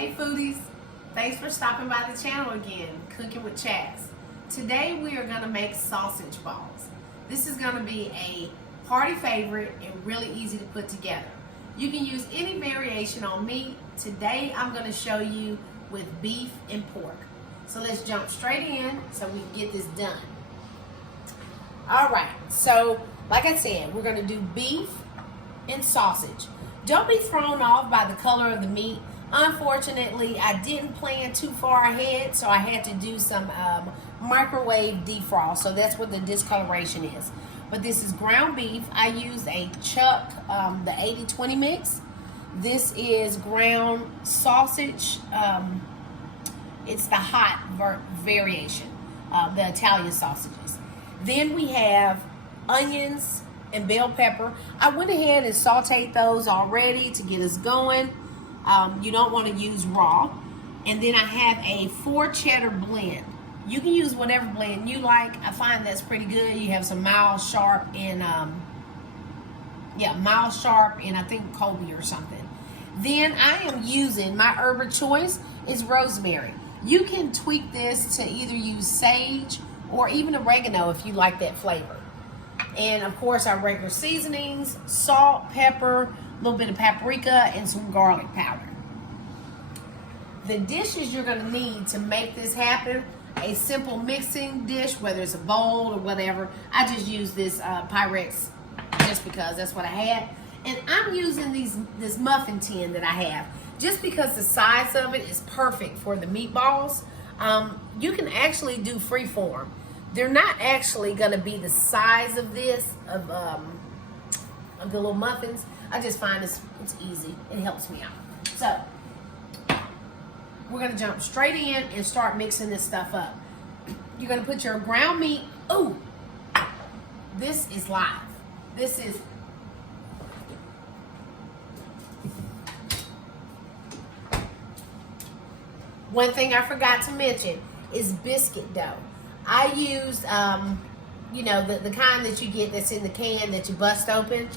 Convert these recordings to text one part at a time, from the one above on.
Hey foodies, thanks for stopping by the channel again, Cooking with Chaz. Today we are going to make sausage balls. This is going to be a party favorite and really easy to put together. You can use any variation on meat. Today I'm going to show you with beef and pork. So let's jump straight in so we can get this done. Alright, so like I said, we're going to do beef and sausage. Don't be thrown off by the color of the meat. Unfortunately, I didn't plan too far ahead, so I had to do some microwave defrost. So that's what the discoloration is. But this is ground beef. I used a Chuck, the 80-20 mix. This is ground sausage. It's the hot variation, the Italian sausages. Then we have onions and bell pepper. I went ahead and sauteed those already to get us going. You don't want to use raw. And then I have a 4 cheddar blend. You can use whatever blend you like. I find that's pretty good. You have some Mild Sharp and Mild Sharp and I think Colby or something. Then I am using, my herb of choice is rosemary. You can tweak this to either use sage or even oregano if you like that flavor. And of course our regular seasonings, salt, pepper, a little bit of paprika, and some garlic powder. The dishes you're going to need to make this happen, a simple mixing dish, whether it's a bowl or whatever. I just use this Pyrex just because that's what I had. And I'm using this muffin tin that I have just because the size of it is perfect for the meatballs. You can actually do freeform. They're not actually going to be the size of this, of the little muffins. I just find it's easy. It helps me out. So, we're going to jump straight in and start mixing this stuff up. You're going to put your ground meat. Ooh, this is live. This is... One thing I forgot to mention is biscuit dough. I used, you know, the kind that you get that's in the can that you bust open.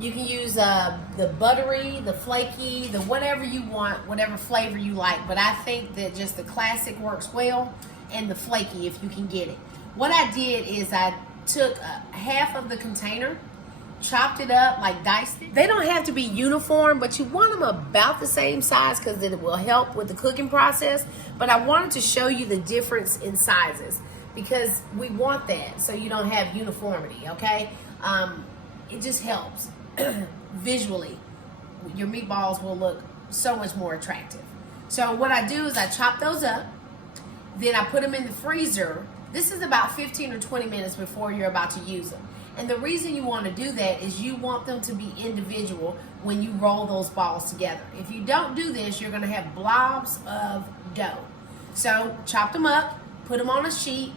You can use the buttery, the flaky, the whatever you want, whatever flavor you like. But I think that just the classic works well, and the flaky if you can get it. What I did is I took half of the container, chopped it up, like diced it. They don't have to be uniform, but you want them about the same size because it will help with the cooking process. But I wanted to show you the difference in sizes because we want that so you don't have uniformity, okay? It just helps. Visually, your meatballs will look so much more attractive. So what I do is I chop those up, then I put them in the freezer. This is about 15 or 20 minutes before you're about to use them. And the reason you want to do that is you want them to be individual when you roll those balls together. If you don't do this, you're going to have blobs of dough. So chop them up, put them on a sheet,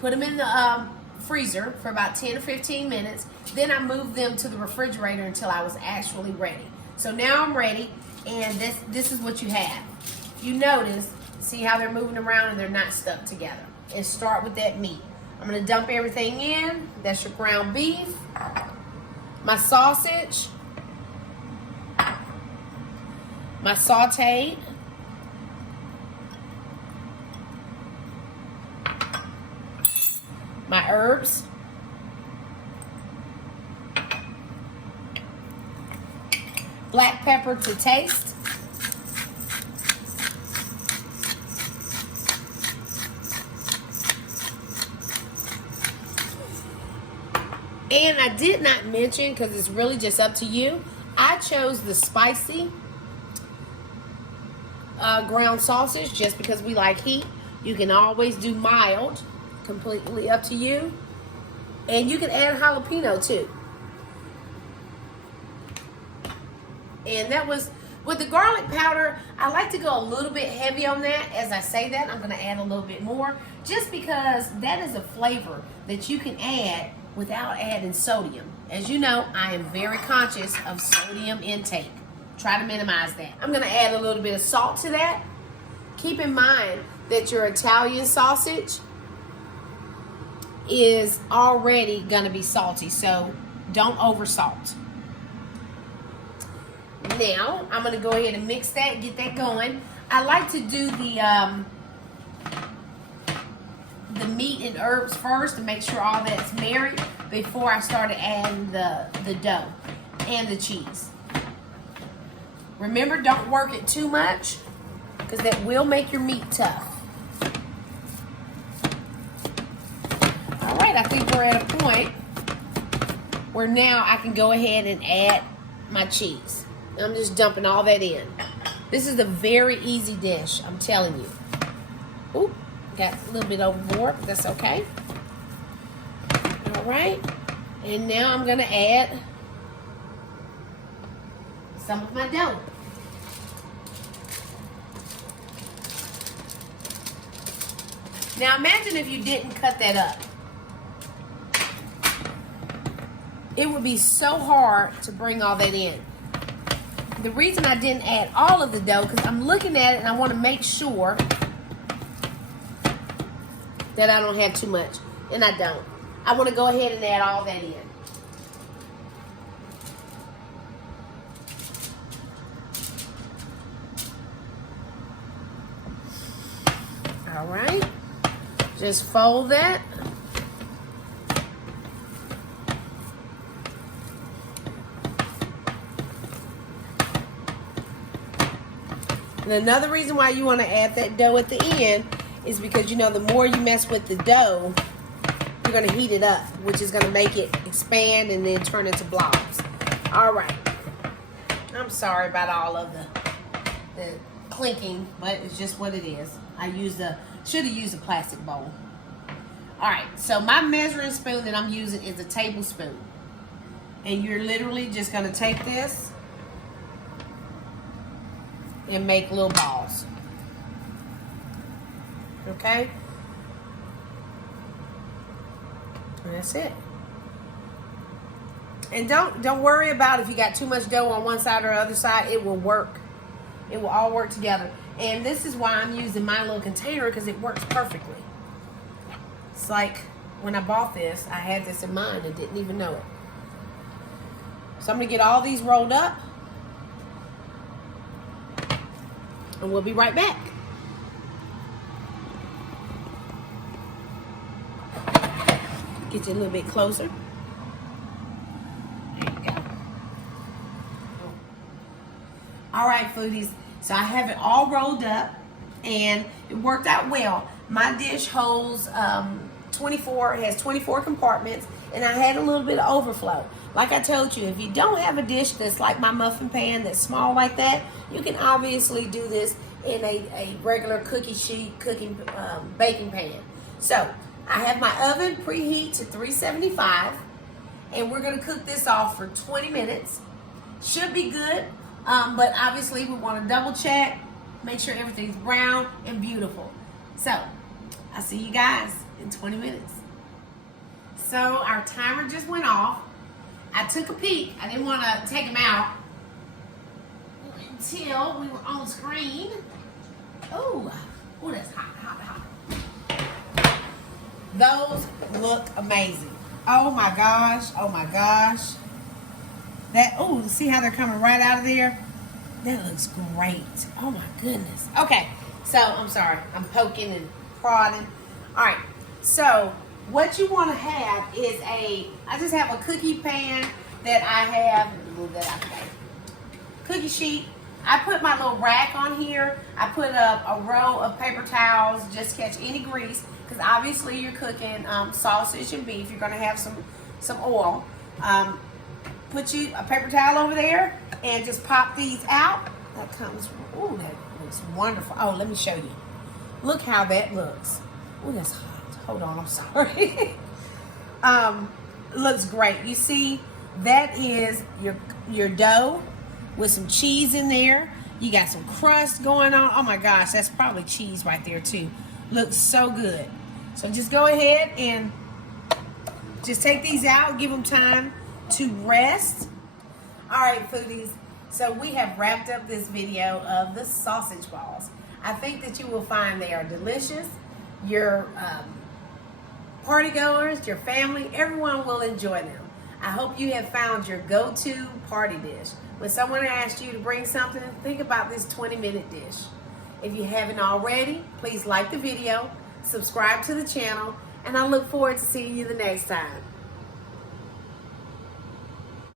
put them in the freezer for about 10 or 15 minutes. Then I moved them to the refrigerator until I was actually ready. So now I'm ready, and this is what you have. You notice, see how they're moving around and they're not stuck together. And start with that meat. I'm going to dump everything in. That's your ground beef, my sausage, my sauteed, my herbs, black pepper to taste, and I did not mention, because it's really just up to you, I chose the spicy ground sausage just because we like heat. You can always do mild, completely up to you. And you can add jalapeno too. And that was, with the garlic powder, I like to go a little bit heavy on that. As I say that, I'm going to add a little bit more, just because that is a flavor that you can add without adding sodium. As you know, I am very conscious of sodium intake. Try to minimize that. I'm going to add a little bit of salt to that. Keep in mind that your Italian sausage is already going to be salty, so don't over salt. Now, I'm going to go ahead and mix that and get that going. I like to do the meat and herbs first to make sure all that's married before I started adding the dough and the cheese. Remember, don't work it too much because that will make your meat tough. All right, I think we're at a point where now I can go ahead and add my cheese. I'm just dumping all that in. This is a very easy dish, I'm telling you. Oop, got a little bit overboard, but that's okay. All right, and now I'm gonna add some of my dough. Now imagine if you didn't cut that up. It would be so hard to bring all that in. The reason I didn't add all of the dough, because I'm looking at it and I want to make sure that I don't have too much. And I don't. I want to go ahead and add all that in. All right. Just fold that. And another reason why you want to add that dough at the end is because, you know, the more you mess with the dough, you're going to heat it up, which is going to make it expand and then turn into blobs. All right. I'm sorry about all of the clinking, but it's just what it is. Should have used a plastic bowl. All right, so my measuring spoon that I'm using is a tablespoon. And you're literally just going to take this and make little balls. Okay? And that's it. And don't worry about if you got too much dough on one side or the other side. It will work. It will all work together. And this is why I'm using my little container, because it works perfectly. It's like when I bought this, I had this in mind and didn't even know it. So I'm going to get all these rolled up. And we'll be right back. Get you a little bit closer. There you go. All right, foodies. So I have it all rolled up, and it worked out well. My dish holds 24. It has 24 compartments, and I had a little bit of overflow. Like I told you, if you don't have a dish that's like my muffin pan that's small like that, you can obviously do this in a regular cookie sheet baking pan. So I have my oven preheat to 375, and we're going to cook this off for 20 minutes. Should be good, but obviously we want to double check, make sure everything's brown and beautiful. So I'll see you guys in 20 minutes. So our timer just went off. I took a peek. I didn't want to take them out until we were on screen. Oh, that's hot, hot, hot. Those look amazing. Oh my gosh, oh my gosh. See how they're coming right out of there? That looks great. Oh my goodness. Okay, so I'm sorry. I'm poking and prodding. All right, so what you want to have is I just have a cookie pan that I have. Move that out of the way. Cookie sheet. I put my little rack on here. I put up a row of paper towels, just catch any grease, because obviously you're cooking sausage and beef. You're going to have some oil. Put you a paper towel over there and just pop these out. That comes, ooh, that looks wonderful. Oh, let me show you. Look how that looks. Ooh, that's hot. Hold on, I'm sorry. Looks great. You see, that is your dough with some cheese in there. You got some crust going on. Oh my gosh, that's probably cheese right there too. Looks so good. So just go ahead and just take these out, give them time to rest. All right, foodies. So we have wrapped up this video of the sausage balls. I think that you will find they are delicious. Your party goers, your family, everyone will enjoy them. I hope you have found your go-to party dish. When someone asks you to bring something, think about this 20-minute dish. If you haven't already, please like the video, subscribe to the channel, and I look forward to seeing you the next time.